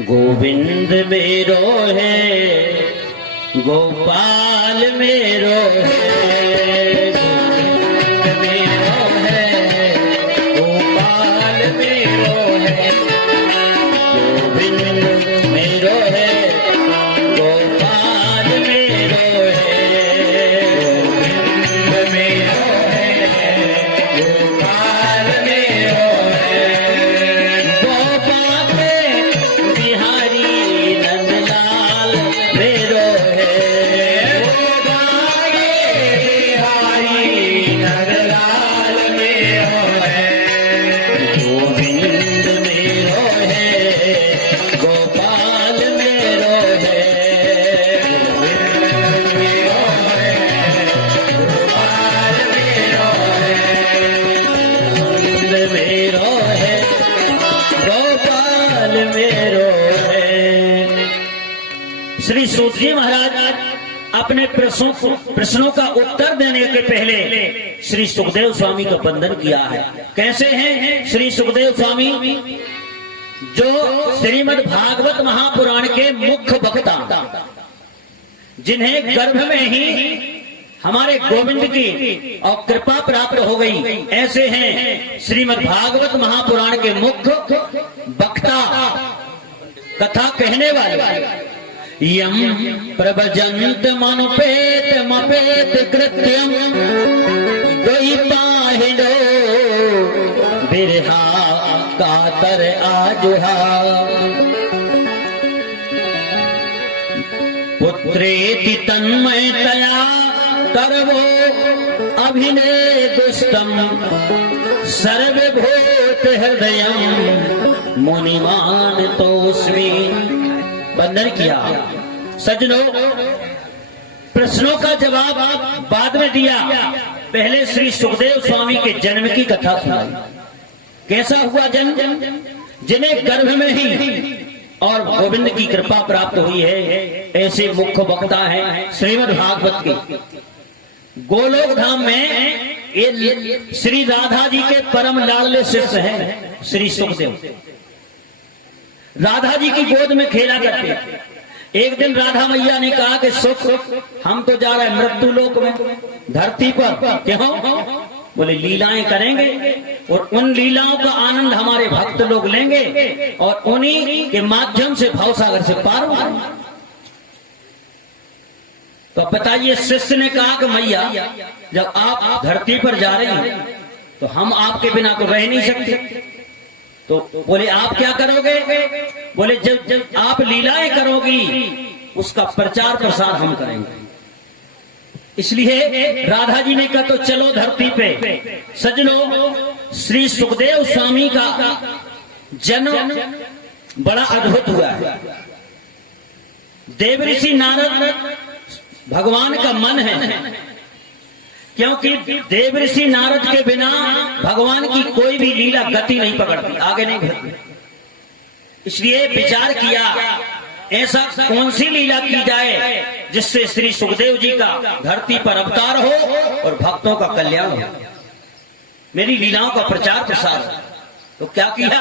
गोविंद मेरो है, गोपाल मेरो है, गोविंद मेरो है, गोपाल मेरो है, गोविंद मेरो है, गोपाल मेरो है, गोविंद मेरो है, गोपाल मेरो है, गोपाल बिहारी नंदलाल मेरो है, गोपाल बिहारी नंदलाल मेरो है, गोविंद मेरो है, गोपाल मेरो है, गोविंद मेरो है, गोपाल मेरो है, गोविंद मेरो है, गोपाल मेरो है। श्री सूत जी महाराज अपने प्रश्नों का उत्तर देने के पहले श्री सुखदेव स्वामी का वंदन किया है। कैसे हैं श्री सुखदेव स्वामी, जो श्रीमद् भागवत महापुराण के मुख्य वक्ता, जिन्हें गर्भ में ही हमारे गोविंद की और कृपा प्राप्त हो गई, ऐसे हैं श्रीमद् भागवत महापुराण के मुख्य वक्ता, कथा कहने वाले। यम प्रभजंत मनुपेत मपेत कृत्यम द्वैपाहिनो बिरहा कातर आजुहा पुत्रेति तन्मयतया करवो अभिनय दुष्टम सर्वभूत हृदयम मुनिमान तोस्मि। वंदन किया। सज्जनों, प्रश्नों का जवाब बाद में दिया, पहले श्री सुखदेव स्वामी के जन्म की कथा सुनाई। कैसा हुआ जन्म, जिन्हें गर्भ में ही और गोविंद की कृपा प्राप्त हुई है, ऐसे मुख्य वक्ता है श्रीमद् भागवत के। गोलोक धाम में ये श्री राधा जी के परम लाडले शिष्य हैं श्री सुखदेव। राधा जी की गोद में खेला करते। एक दिन राधा मैया ने कहा कि सुख, हम तो जा रहे हैं मृत्यु लोक में, धरती पर। क्यों? बोले लीलाएं करेंगे और उन लीलाओं का आनंद हमारे भक्त लोग लेंगे और उन्हीं के माध्यम से भवसागर से पार होंगे। तो बताइए, शिष्य ने कहा कि मैया, जब आप धरती पर जा रही हैं तो हम आपके बिना तो रह नहीं सकते। तो बोले आप क्या करोगे? बोले जब आप लीलाएं करोगी उसका प्रचार प्रसार हम करेंगे। इसलिए राधा जी ने कहा तो चलो धरती पे। सज्जनों, श्री सुखदेव स्वामी का जन्म बड़ा अद्भुत हुआ है। देवऋषि नारद भगवान का मन है, क्योंकि देवऋषि नारद के बिना भगवान की कोई भी लीला गति नहीं पकड़ती, आगे नहीं बढ़ती। इसलिए विचार किया, ऐसा कौन सी लीला की जाए जिससे श्री सुखदेव जी का धरती पर अवतार हो और भक्तों का कल्याण हो, मेरी लीलाओं का प्रचार प्रसार। तो क्या किया?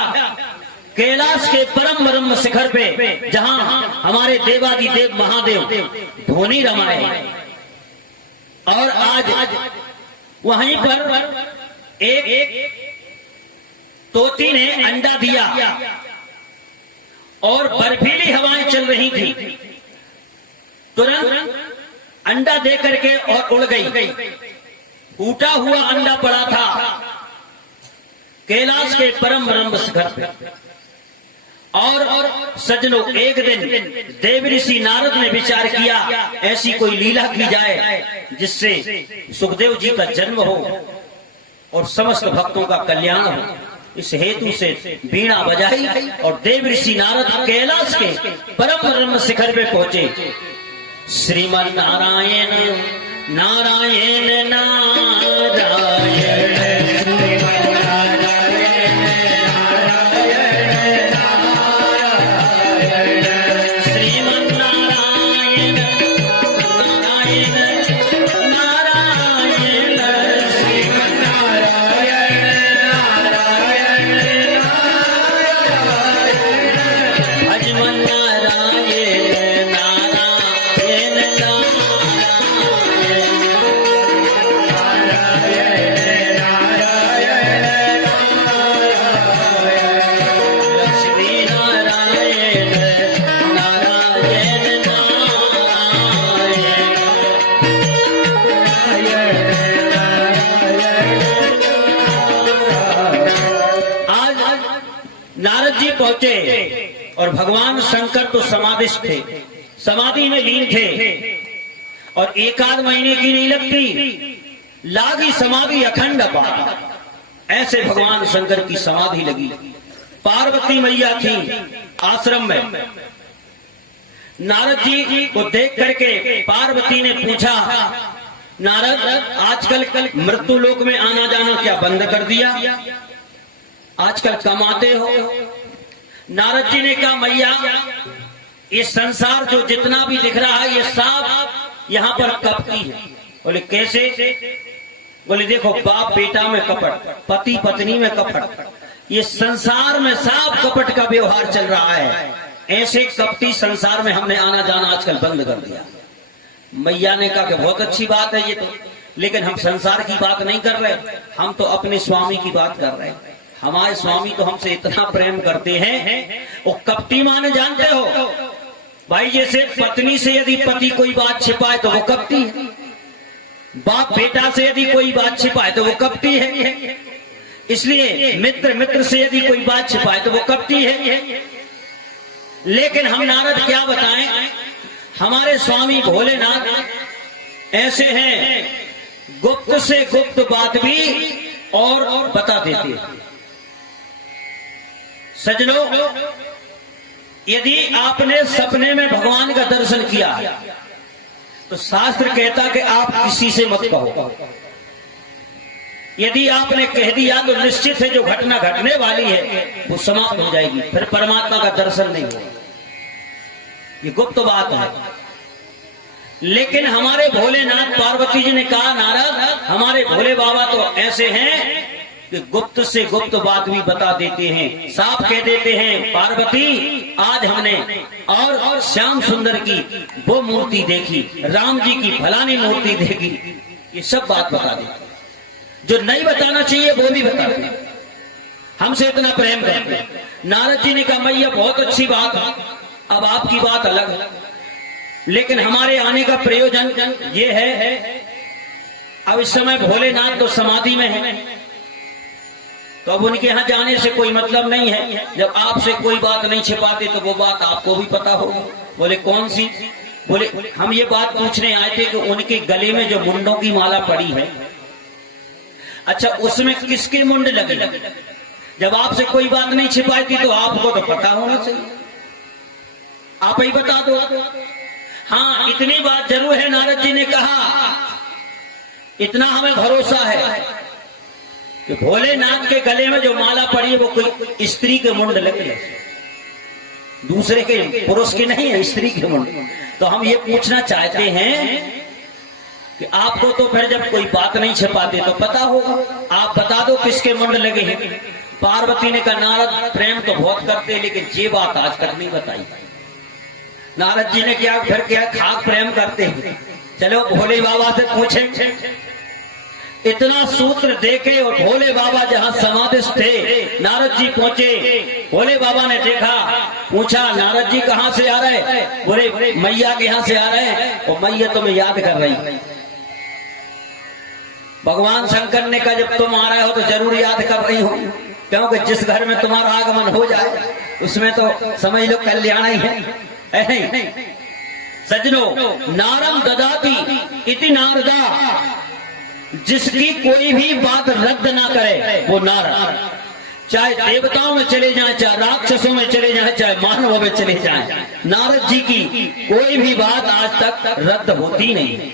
कैलाश के परम ब्रह्म शिखर पे, जहां हमारे देवादिदेव महादेव ध्वनि रमाए, और आज वहीं पर एक तोती ने अंडा दिया और बर्फीली हवाएं चल रही थी। तुरंत अंडा दे करके और उड़ गई। टूटा हुआ अंडा पड़ा था कैलाश के परम ब्रह्म शिखर पे। और सज्जनों, एक दिन देवऋषि नारद ने विचार किया, ऐसी कोई लीला की जाए जिससे सुखदेव जी का जन्म हो और समस्त भक्तों का कल्याण हो। इस हेतु से वीणा बजाई और देवऋषि नारद कैलाश के परम ब्रह्म शिखर पे पहुंचे। श्रीमन नारायण नारायण नारायण, पहुंचे और भगवान शंकर तो समाधिस्थ थे, समाधि में लीन थे और एक आध महीने की नहीं लगती, लागी समाधि अखंड अपार। ऐसे भगवान शंकर की समाधि लगी। पार्वती मैया थी आश्रम में। नारद जी को देख करके पार्वती ने पूछा, नारद आजकल मृत्यु लोक में आना जाना क्या बंद कर दिया? आजकल कमाते हो? नारद जी ने कहा, मैया ये संसार जो जितना भी दिख रहा है ये सब यहाँ पर कपटी है। बोले कैसे? बोले देखो, बाप बेटा में कपट, पति पत्नी में कपट, ये संसार में सब कपट का व्यवहार चल रहा है। ऐसे कपटी संसार में हमने आना जाना आजकल बंद कर दिया। मैया ने कहा कि बहुत अच्छी बात है ये तो, लेकिन हम संसार की बात नहीं कर रहे, हम तो अपने स्वामी की बात कर रहे हैं। हमारे स्वामी तो हमसे इतना प्रेम करते हैं। वो कपटी माने जानते हो भाई, जैसे पत्नी से यदि पति कोई बात छिपाए तो वो कपटी है, बाप बेटा से यदि कोई बात छिपाए तो वो कपटी है, इसलिए मित्र मित्र से यदि कोई बात छिपाए तो वो कपटी है। लेकिन हम नारद क्या बताएं, हमारे स्वामी भोलेनाथ ऐसे हैं, गुप्त से गुप्त बात भी और बता देते हैं। सजनों, यदि आपने सपने में भगवान का दर्शन किया तो शास्त्र कहता कि आप किसी से मत कहो। यदि आपने कह दिया तो निश्चित है जो घटना घटने वाली है वो समाप्त हो जाएगी, फिर परमात्मा का दर्शन नहीं होगा। ये गुप्त बात है। लेकिन हमारे भोलेनाथ, पार्वती जी ने कहा, नारद हमारे भोले बाबा तो ऐसे हैं कि गुप्त से गुप्त बात भी बता देते हैं। साफ कह देते हैं, पार्वती आज हमने और श्याम सुंदर की वो मूर्ति देखी, राम जी की फलानी मूर्ति देखी, ये सब बात बता देते। जो नहीं बताना चाहिए वो भी बताते, हमसे इतना प्रेम करते। नारद जी ने कहा, मैया बहुत अच्छी बात है, अब आपकी बात अलग है, लेकिन हमारे आने का प्रयोजन ये है, अब इस समय भोलेनाथ तो समाधि में है, तो अब उनके यहाँ जाने से कोई मतलब नहीं है। जब आपसे कोई बात नहीं छिपाते तो वो बात आपको भी पता होगी। बोले कौन सी? बोले हम ये बात पूछने आए थे कि उनके गले में जो मुंडों की माला पड़ी है, अच्छा उसमें किसके मुंड लगे? जब आपसे कोई बात नहीं छिपाई थी तो आपको तो पता होना चाहिए, आप ही बता दो। हाँ, इतनी बात जरूर है, नारद जी ने कहा, इतना हमें भरोसा है कि भोलेनाथ के गले में जो माला पड़ी है वो कोई स्त्री के मुंड लगे, दूसरे के पुरुष के नहीं है, स्त्री के मुंड। तो हम ये पूछना चाहते हैं कि आपको तो फिर जब कोई बात नहीं छिपाते तो पता होगा, आप बता दो किसके मुंड लगे हैं। पार्वती ने कहा, नारद प्रेम तो बहुत करते लेकिन ये बात आज तक नहीं बताई। नारद जी ने क्या फिर क्या खाक प्रेम करते हैं, चलो भोले बाबा से पूछें। इतना सूत्र देके और भोले बाबा जहां समाधिस्थ थे, नारद जी पहुंचे। भोले बाबा ने देखा, पूछा, नारद जी कहां से आ रहे? बोले मैया के यहां से आ रहे हैं। और मैया तुम्हें याद कर रही। भगवान शंकर ने कहा, जब तुम आ रहे हो तो जरूर याद कर रही हो, क्योंकि जिस घर में तुम्हारा आगमन हो जाए उसमें तो समझ लो कल्याण ही है। सजनो, नारम ददाती इति नारदा, जिसकी कोई भी बात रद्द ना करे वो नारद। चाहे देवताओं में चले जाएं, चाहे राक्षसों में चले जाएं, चाहे मानवों में चले जाएं, नारद जी की कोई भी बात आज तक रद्द होती नहीं,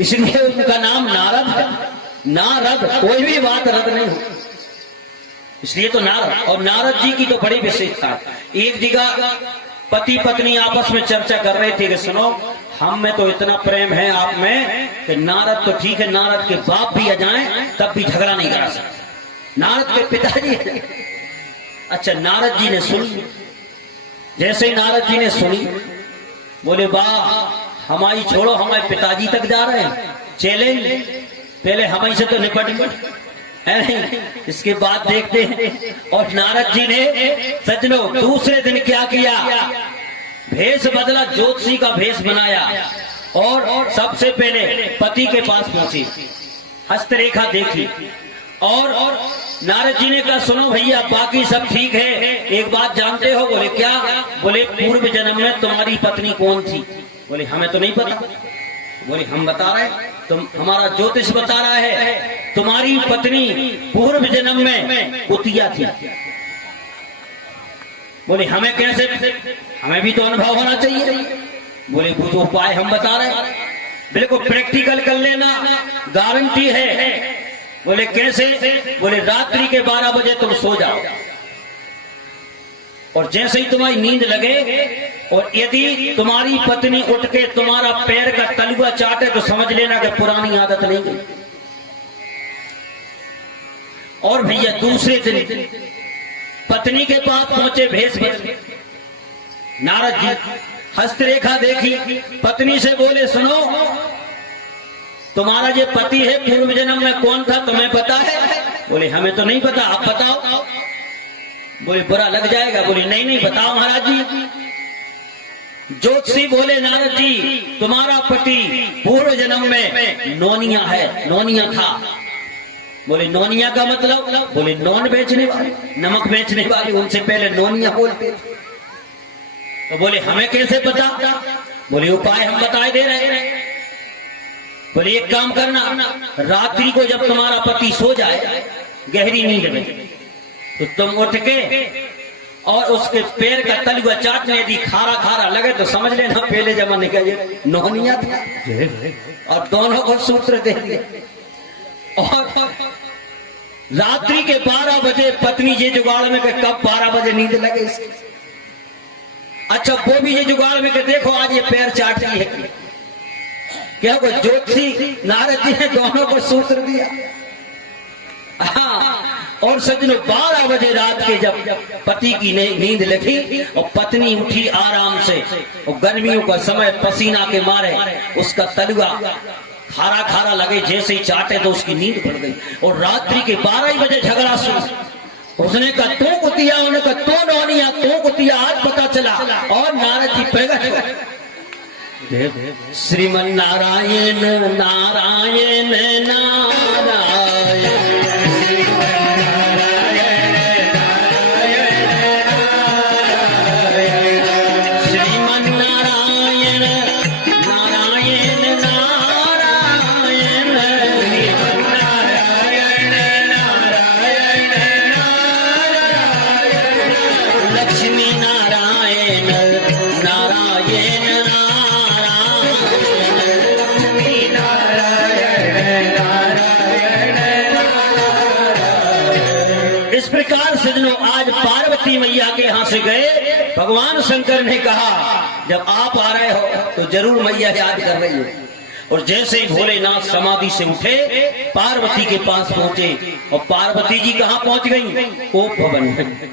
इसलिए उनका नाम नारद है। नारद, कोई भी बात रद्द नहीं हो, इसलिए तो नारद। और नारद जी की तो बड़ी विशेषता। एक जगह पति पत्नी आपस में चर्चा कर रहे थे कि सुनो, हम में तो इतना प्रेम है आप में कि नारद तो ठीक है, नारद के बाप भी आ जाएं तब भी झगड़ा नहीं करा सकते, नारद के पिताजी। अच्छा, नारद जी ने सुनी। जैसे ही नारद जी ने सुनी, बोले वाह, हमारी छोड़ो, हमारे पिताजी तक जा रहे हैं, चैलेंज, पहले हमारी से तो निपट गए, इसके बाद देखते हैं। और नारद जी ने सज्जनों दूसरे दिन क्या किया, भेष बदला, ज्योतिषी का भेष बनाया और सबसे पहले पति के पास पहुंची, हस्तरेखा देखी और नारद जी ने कहा सुनो भैया बाकी सब ठीक है, एक बात जानते हो? बोले क्या? बोले पूर्व जन्म में तुम्हारी पत्नी कौन थी? बोले हमें तो नहीं पता। बोले हम बता रहे, तुम हमारा ज्योतिष बता रहा है तुम्हारी पत्नी पूर्व जन्म में कुतिया थी। बोले हमें कैसे? हमें भी तो अनुभव होना चाहिए। बोले वो तो उपाय हम बता रहे, बिल्कुल प्रैक्टिकल कर लेना, गारंटी है। बोले कैसे? बोले रात्रि के 12 बजे तुम सो जाओ और जैसे ही तुम्हारी नींद लगे और यदि तुम्हारी पत्नी उठ के तुम्हारा पैर का तलुआ चाटे तो समझ लेना कि पुरानी आदत नहीं गई। और भैया दूसरे दिन पत्नी के पास पहुंचे भेष बदल। नारद जी हस्तरेखा देखी, पत्नी से बोले सुनो तुम्हारा जो पति है पूर्व जन्म में कौन था तुम्हें पता है? बोले हमें तो नहीं पता, आप बताओ। बोले बुरा लग जाएगा। बोले नहीं नहीं बताओ महाराज जी। ज्योतिषी बोले नारद जी तुम्हारा पति पूर्व जन्म में नौनिया है, नौनिया था। बोले नौनिया का मतलब? बोले नॉन बेचने वाले, नमक बेचने वाले, उनसे पहले नौनिया बोलते। तो बोले हमें कैसे पता? बोले उपाय हम बताए दे रहे हैं। बोले एक काम करना, रात्रि को जब तुम्हारा पति सो जाए गहरी नींद में तो तुम उठ के और उसके पैर का तलुआ चाटने, यदि खारा खारा लगे तो समझ लेना पहले जमाने का ये नौनिया था। और दोनों को सूत्र दे दिए। और रात्रि के 12 बजे पत्नी ये जुगाड़ में कब 12 बजे नींद लगे इसकी। अच्छा वो भी ये जुगाड़ में देखो आज ये पैर चाट रही है क्या? को ज्योतिषी नारद जी ने दोनों को सूत्र दिया। और सज्जनों 12 बजे रात के जब पति की नींद लगी और पत्नी उठी आराम से और गर्मियों का समय पसीना के मारे उसका तलुआ खारा खारा लगे, जैसे ही चाटे तो उसकी नींद पड़ गई। और रात्रि के 12 बजे झगड़ा शुरू। उसने कहा तू कुतिया, उन्होंने कहा तो नौनिया, तू कुतिया, आज पता चला। और नारद जी प्रगट श्रीमन नारायण नारायण नारायण आज पार्वती मैया के यहां से गए, भगवान शंकर ने कहा जब आप आ रहे हो तो जरूर मैया याद कर रही हो। और जैसे ही भोलेनाथ समाधि से उठे पार्वती के पास पहुंचे और पार्वती जी कहां पहुंच गई? कोप भवन में।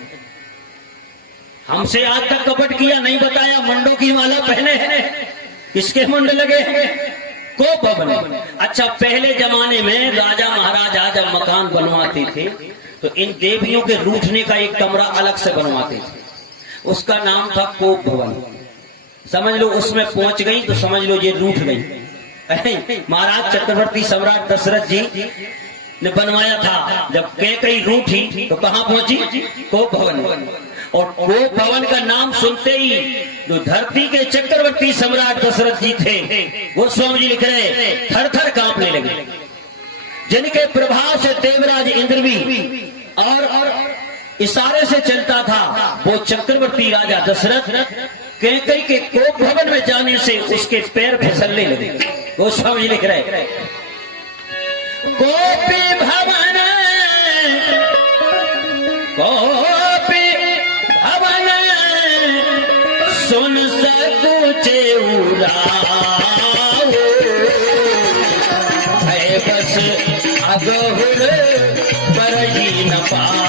हमसे आज तक कपट किया, नहीं बताया मंडों की माला पहने हैं, किसके मंड लगे हैं? कोप भवन। अच्छा पहले जमाने में राजा महाराजा जब मकान बनवाते थे तो इन देवियों के रूठने का एक कमरा अलग से बनवाते थे, उसका नाम था कोप भवन। समझ लो उसमें पहुंच गई तो समझ लो ये रूठ गई। महाराज चक्रवर्ती सम्राट दशरथ जी ने बनवाया था, जब कैकई रूठी तो कहां पहुंची? कोप भवन। और कोप भवन का नाम सुनते ही जो धरती के चक्रवर्ती सम्राट दशरथ जी थे वो स्वामी जी लिख रहे थर थर कांपने लगे, जिनके प्रभाव से देवराज इंद्र भी और इशारे से चलता था। वो चक्रवर्ती राजा दशरथ कैकई के कोप भवन में जाने से उसके पैर फिसलने लगे। वो स्वामी लिख रहे कोपी भवन कोपी भवन सुन सकुचे उड़ाओ है बस अगहुर पर ही न पाओ।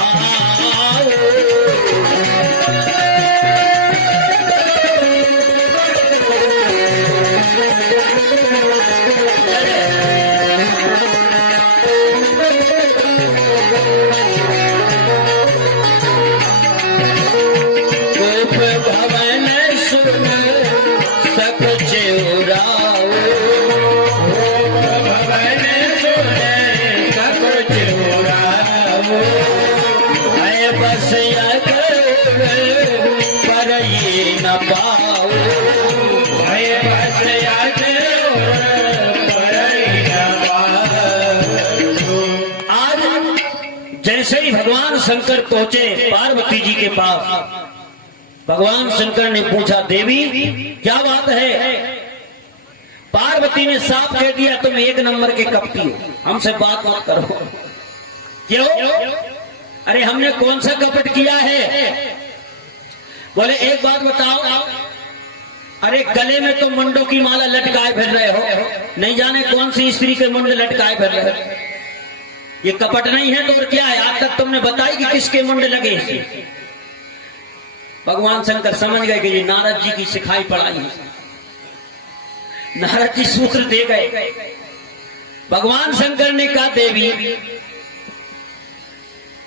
Oh न पाओ, भय बस आज जैसे ही भगवान शंकर पहुंचे पार्वती जी के पास, भगवान शंकर ने पूछा देवी क्या बात है? पार्वती ने साफ कह दिया तुम एक नंबर के कपटी हो, हमसे बात मत करो। क्यों? अरे हमने कौन सा कपट किया है? बोले एक बात बताओ, अरे गले में तो मुंडों की माला लटकाए फिर रहे हो, नहीं जाने कौन सी स्त्री के मुंड लटकाए फिर रहे हो, ये कपट नहीं है तो और क्या है? आज तक तुमने बताई कि किसके मुंड लगे हैं? भगवान शंकर समझ गए कि ये नारद जी की सिखाई पढ़ाई है। नारद जी सूत्र दे गए। भगवान शंकर ने कहा देवी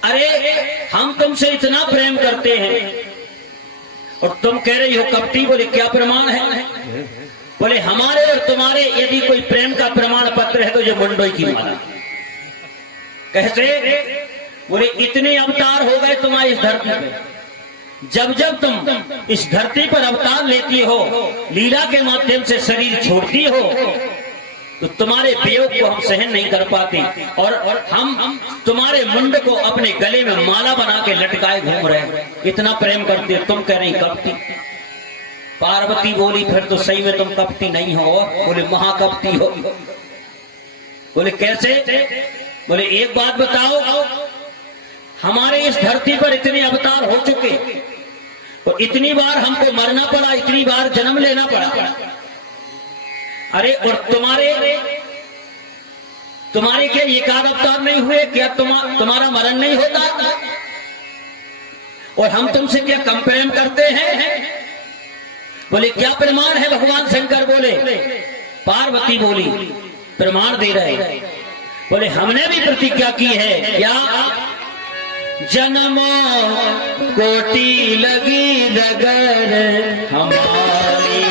अरे हम तुमसे इतना प्रेम करते हैं और तुम कह रही हो कपटी। बोले क्या प्रमाण है? बोले हमारे और तुम्हारे यदि कोई प्रेम का प्रमाण पत्र है तो ये मुंडोई की माला। कैसे? बोले इतने अवतार हो गए तुम्हारी इस धरती पे, जब जब तुम इस धरती पर अवतार लेती हो, लीला के माध्यम से शरीर छोड़ती हो, तो तुम्हारे वियोग को हम सहन नहीं कर पाते और हम तुम्हारे मुंड को अपने गले में माला बना के लटकाए घूम रहे हैं। इतना प्रेम करते हो, तुम कह रही कपटी। पार्वती बोली फिर तो सही में तुम कपटी नहीं हो। बोले महाकपटी हो। बोले कैसे? बोले एक बात बताओ, हमारे इस धरती पर इतने अवतार हो चुके और इतनी बार हमको मरना पड़ा, इतनी बार जन्म लेना पड़ा, अरे और तुम्हारे क्या एक आध अवतार नहीं हुए? क्या तुम्हारा मरण नहीं होता? और हम तुमसे क्या कम प्रेम करते हैं? बोले क्या प्रमाण है? भगवान शंकर बोले। पार्वती बोली प्रमाण दे रहे। बोले हमने भी प्रतिज्ञा की है। क्या? जन्मों कोटि लगी रगर हमारी,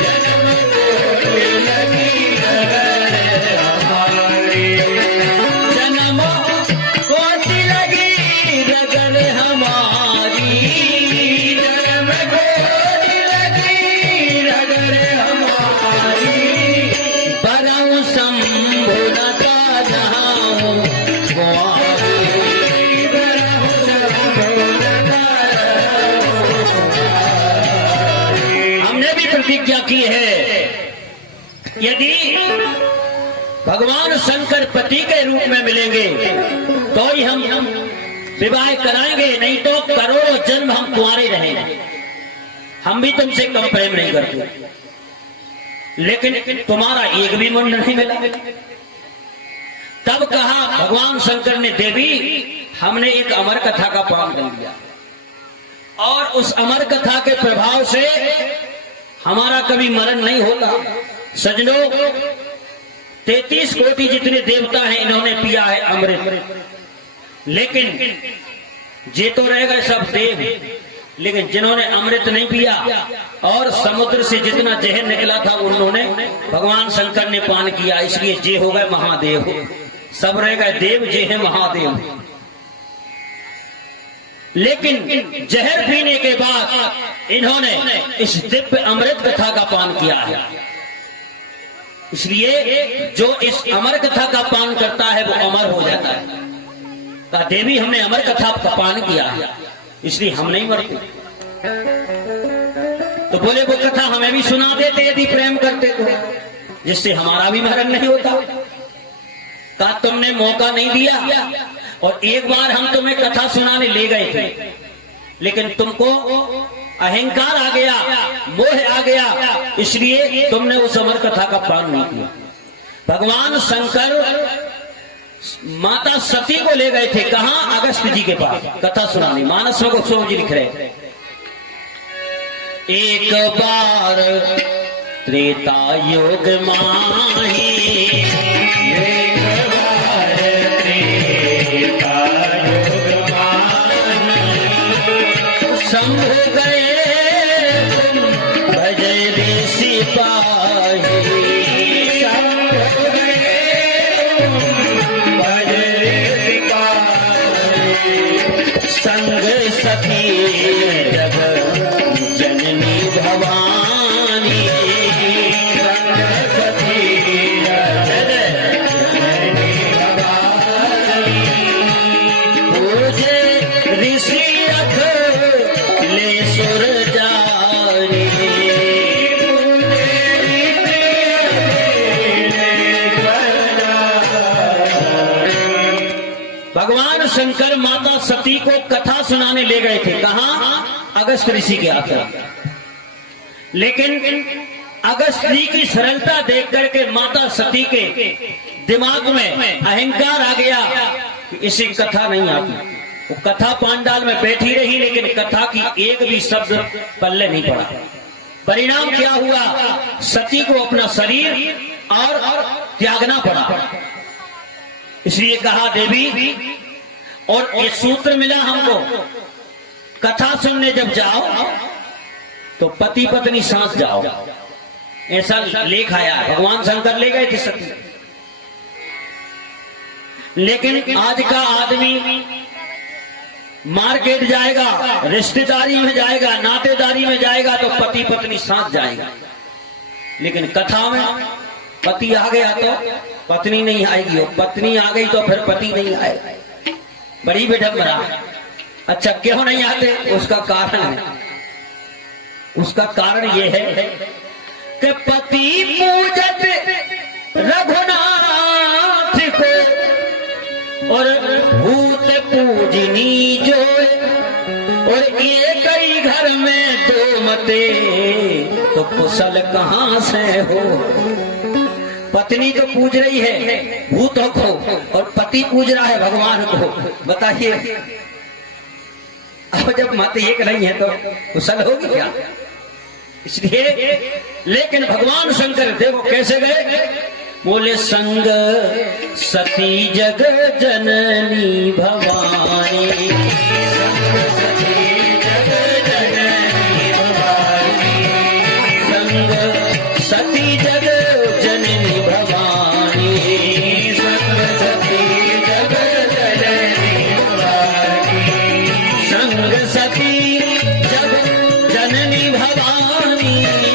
जन्म कोटि लगी रगर हमारी, जन्मों कोटि लगी रगर हमारी, जन्म कोटि लगी रगर हमारी, परम शंभु नता जहां प्रतिज्ञा की है। यदि भगवान शंकर पति के रूप में मिलेंगे तो ही हम विवाह कराएंगे, नहीं तो करोड़ों जन्म हम कुंवारे रहेंगे। हम भी तुमसे कम प्रेम नहीं करते, लेकिन तुम्हारा एक भी मुंड नहीं मिला। तब कहा भगवान शंकर ने देवी हमने एक अमर कथा का पान कर लिया और उस अमर कथा के प्रभाव से हमारा कभी मरण नहीं होता। सजनों 33 कोटि जितने देवता हैं इन्होंने पिया है अमृत, लेकिन जे तो रहेगा सब देव, लेकिन जिन्होंने अमृत नहीं पिया और समुद्र से जितना जहर निकला था उन्होंने भगवान शंकर ने पान किया, इसलिए जे हो गए महादेव। सब रह गए देव, जे है महादेव। लेकिन जहर पीने के बाद इन्होंने इस दिव्य अमृत कथा का पान किया है, इसलिए जो इस अमर कथा का पान करता है वो अमर हो जाता है। कहा देवी हमने अमर कथा का पान किया है इसलिए हम नहीं मरते। तो बोले वो कथा हमें भी सुना देते यदि प्रेम करते तो, जिससे हमारा भी मरण नहीं होता। कहा तुमने मौका नहीं दिया और एक बार हम तुम्हें कथा सुनाने ले गए थे, लेकिन तुमको अहंकार आ गया, मोह आ गया, इसलिए तुमने उस अमर कथा का पान नहीं किया। भगवान शंकर माता सती को ले गए थे, कहां? अगस्त जी के पास कथा सुनाने। मानस में गोस्वामी जी लिख रहे एक बार त्रेता युग माही, शंभु गए भजरे सिपाही, शंभु गए भजरे सिपाही, संग सखी जग जननी सती को कथा सुनाने ले गए थे। कहाँ? अगस्त ऋषि के आश्रम। लेकिन अगस्त जी की सरलता देख करके माता सती के दिमाग में अहंकार आ गया कि इसे कथा नहीं आती। वो कथा पांडाल में बैठी रही, लेकिन कथा की एक भी शब्द पल्ले नहीं पड़ा। परिणाम क्या हुआ? सती को अपना शरीर और त्यागना पड़ा। इसलिए कहा देवी, और ये सूत्र मिला हमको, कथा सुनने जब जाओ तो पति पत्नी साथ जाओ, ऐसा लेख आया। भगवान शंकर ले गए थे सती। लेकिन आज का आदमी मार्केट जाएगा, रिश्तेदारी में जाएगा, नातेदारी में जाएगा तो पति पत्नी साथ जाएगा। लेकिन कथा में पति आ गया तो पत्नी नहीं आएगी, और पत्नी आ गई तो फिर पति नहीं आएगा। बड़ी विडंबना। अच्छा, क्यों नहीं आते? उसका कारण है। उसका कारण यह है कि पति पूजत रघुनाथ को और भूत पूजनी जो, और एक ही घर में दो मते, तो कुशल कहां से हो? पत्नी तो पूज रही है भूतों को और पति पूज रहा है भगवान को। बताइए, अब जब मत एक नहीं है तो कुशल होगी क्या? इसलिए, लेकिन भगवान शंकर देखो कैसे गए, बोले संग सती जग जननी भवानी, संग सती जग जननी भवानी, संग सती जग जननी भवानी, संग सती जग जननी भवानी, संग सती जग जननी भवानी।